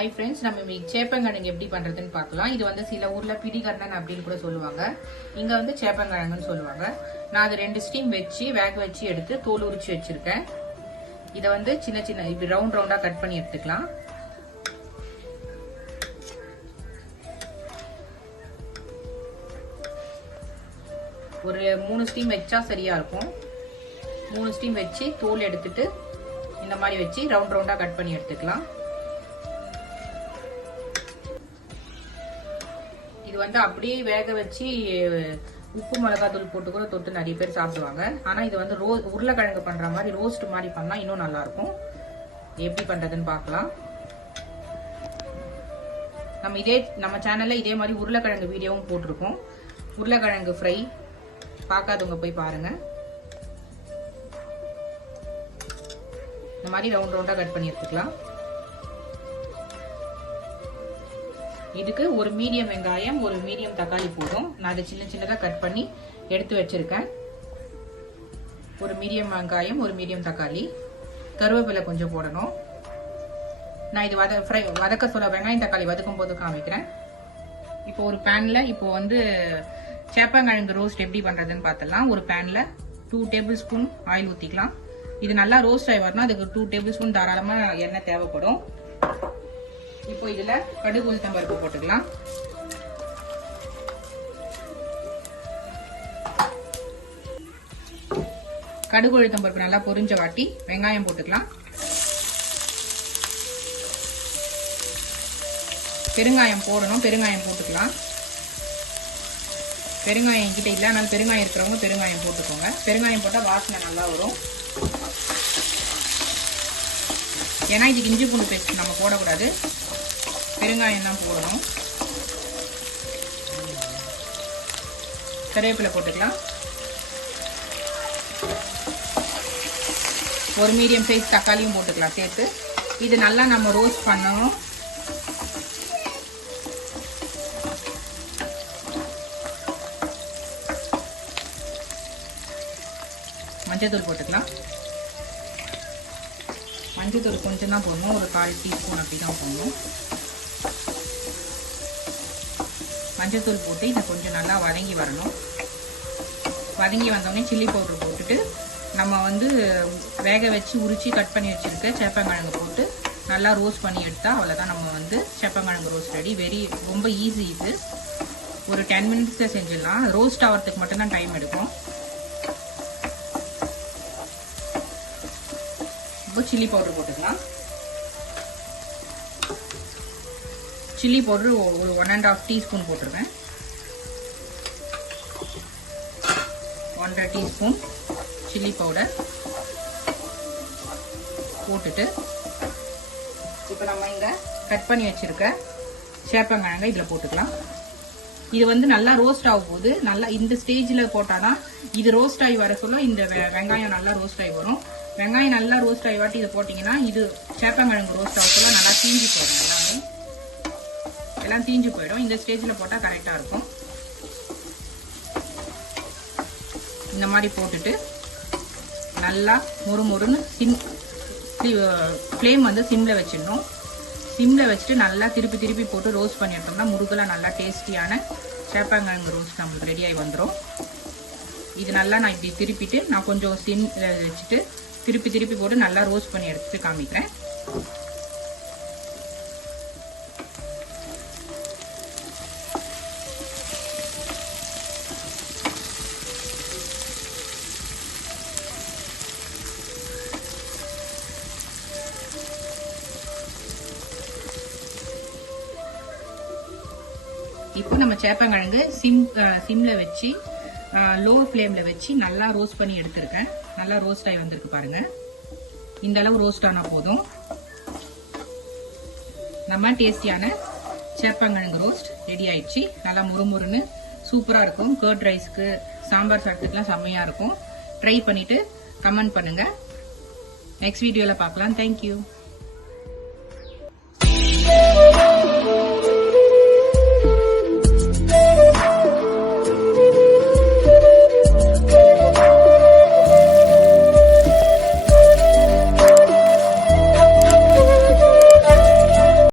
Hi friends, நம்ம இன்னைக்கு சேப்பங்கிழங்கு எப்படி பண்றதுன்னு பார்க்கலாம். இது வந்து சில ஊர்ல பிடிகர்ணன் அப்படின்னு கூட சொல்லுவாங்க. இங்க வந்து சேப்பங்கிழங்குன்னு சொல்லுவாங்க. நான் அது 2 ஸ்டீம் வச்சு வேக வச்சு எடுத்து தோல் உரிச்சு வச்சிருக்கேன். இத வந்து சின்ன சின்ன இப்படி ரவுண்ட் ரவுண்டா கட் பண்ணி எடுத்துக்கலாம். ஒரு 3 ஸ்டீம் வச்சா சரியா இருக்கும். 3 ஸ்டீம் வச்சு தோல் எடுத்துட்டு இந்த மாதிரி வச்சு ரவுண்ட் ரவுண்டா கட் பண்ணி எடுத்துக்கலாம். இது வந்து அப்படியே வேக வச்சு உப்பு மிளகாத்தூள் போட்டு கூட தொட்டு நிறைய பேர் சாப்பிடுவாங்க. ஆனா இது வந்து உருளைக்கிழங்கு பண்ற மாதிரி ரோஸ்ட் மாதிரி பண்ணா இன்னும் நல்லா இருக்கும். எப்படி பண்றதுன்னு பார்க்கலாம். நம்ம சேனல்ல இதே மாதிரி உருளைக்கிழங்கு வீடியோவும் போட்டிருக்கோம். உருளைக்கிழங்கு ஃப்ரை பார்க்காதவங்க போய் பாருங்க. இந்த மாதிரி ரவுண்ட் ரவுண்டா கட் பண்ணி எடுத்துக்கலாம். இதுக்கு ஒரு மீடியம் வெங்காயம் ஒரு மீடியம் தக்காளி போதும். நான் அதை சின்ன சின்னதா கட் பண்ணி எடுத்து வச்சிருக்கேன். ஒரு மீடியம் வெங்காயம் ஒரு மீடியம் தக்காளி, கருவேப்பிலை கொஞ்சம் போடணும். நான் இது வதக்க சொல்ல வெங்காயம் தக்காளி வதக்கும் போது காமிக்கிறேன். இப்போ ஒரு பேன்ல இப்போ வந்து சேப்பங்கிழங்கு ரோஸ்ட் எப்படி பண்றதுன்னு பார்த்தலாம். ஒரு பேன்ல 2 டேபிள் ஸ்பூன் ஆயில் ஊத்திக்கலாம். இது நல்லா ரோஸ்ட் ஆகி வரணும். அதுக்கு 2 டேபிள் ஸ்பூன் தாராளமா எண்ணெய் தேவைப்படும். இப்போ இதுல கடுகு உளுத்தம் பருப்பு போட்டுக்கலாம். கடுகு உளுத்தம் பருப்பு நல்லா பொரிஞ்ச வாட்டி வெங்காயம் போட்டுக்கலாம். பெருங்காயம் போடணும். பெருங்காயம் போட்டுக்கலாம். பெருங்காயம் என்கிட்ட இல்ல, அதனால பெருங்காயம் இருக்கிறவங்க பெருங்காயம் போட்டுக்கோங்க. பெருங்காயம் போட்டா வாசனை நல்லா வரும். ஏன்னா இதுக்கு இஞ்சி பூண்டு பேஸ்ட் நம்ம போடக்கூடாது, பெருங்காயம் தான் போடணும். கருவேப்பிலை போட்டுக்கலாம். ஒரு மீடியம் சைஸ் தக்காளியும் போட்டுக்கலாம் சேர்த்து. இது நல்லா நம்ம ரோஸ்ட் பண்ணணும். மஞ்சள் போட்டுக்கலாம். மஞ்சள் கொஞ்சம் தான் போடணும், ஒரு 1/4 டீஸ்பூன் அப்படிதான் போடணும். மஞ்சள் தூள் போட்டு இதை கொஞ்சம் நல்லா வதங்கி வரணும். வதங்கி வந்தோடனே சில்லி பவுடர் போட்டுட்டு நம்ம வந்து வேக வச்சு உரிச்சு கட் பண்ணி வச்சிருக்க சேப்பங்கிழங்கு போட்டு நல்லா ரோஸ்ட் பண்ணி எடுத்தா அவ்வளோதான். நம்ம வந்து சேப்பங்கிழங்கு ரோஸ்ட் ரெடி. ரொம்ப ஈஸி. இது ஒரு 10 மினிட்ஸ்ல செஞ்சிடலாம். ரோஸ்ட் ஆகிறதுக்கு மட்டும்தான் டைம் எடுக்கும். இப்போ சில்லி பவுடர் போட்டுக்கலாம். சில்லி பவுடர் ஒரு 1.5 டீஸ்பூன் போட்டிருக்கேன். 1.5 டீஸ்பூன் சில்லி பவுடர் போட்டுட்டு இப்போ நம்ம இங்க கட் பண்ணி வச்சிருக்க சேப்பங்கிழங்க இதுல போட்டுக்கலாம். இது வந்து நல்லா ரோஸ்ட் ஆகும் போது நல்லா இந்த ஸ்டேஜ்ல போட்டாதான் இது ரோஸ்ட் ஆகி வர சொல்ல இந்த வெங்காயம் நல்லா ரோஸ்ட் ஆகி வரும். வெங்காயம் நல்லா ரோஸ்ட் ஆகி வாட்டி இதை போட்டீங்கன்னா இது சேப்பங்கிழங்கு ரோஸ்ட் ஆக சொல்ல நல்லா தீஞ்சு போயிடும். எல்லாம் தீஞ்சு போயிடும். இந்த ஸ்டேஜ்ல போட்டா கரெக்டா இருக்கும். இந்த மாதிரி போட்டுட்டு நல்லா முறுமுறுன்னு ஃப்ளேம் வந்து சிம்ல வச்சிடணும். சிம்ல வச்சுட்டு நல்லா திருப்பி போட்டு ரோஸ்ட் பண்ணி எடுத்தோம்னா முருகெல்லாம் நல்லா டேஸ்டியான சேப்பங்கிழங்கு ரோஸ்ட் நம்மளுக்கு ரெடி ஆகி வந்துடும். இது நல்லா நான் இப்படி திருப்பிட்டு நான் கொஞ்சம் சிம்ல வச்சுட்டு திருப்பி போட்டு நல்லா ரோஸ்ட் பண்ணி எடுத்துட்டு காமிக்கிறேன். இப்போ நம்ம சேப்பங்கிழங்கு சிம்ல வச்சு லோ ஃப்ளேம்ல வச்சு நல்லா ரோஸ்ட் பண்ணி எடுத்திருக்கேன். நல்லா ரோஸ்ட் ஆகி வந்திருக்கு பாருங்க. இந்த அளவு ரோஸ்ட் ஆனா போதும். நம்ம டேஸ்டியான சேப்பங்கிழங்கு ரோஸ்ட் ரெடி ஆயிடுச்சு. நல்லா முறுமுறுன்னு சூப்பரா இருக்கும். கர்ட் ரைஸ்க்கு சாம்பார் சாதத்துக்குலாம் செம்மையா இருக்கும். ட்ரை பண்ணிட்டு கமெண்ட் பண்ணுங்க. நெக்ஸ்ட் வீடியோல பார்க்கலாம். தேங்க்யூ.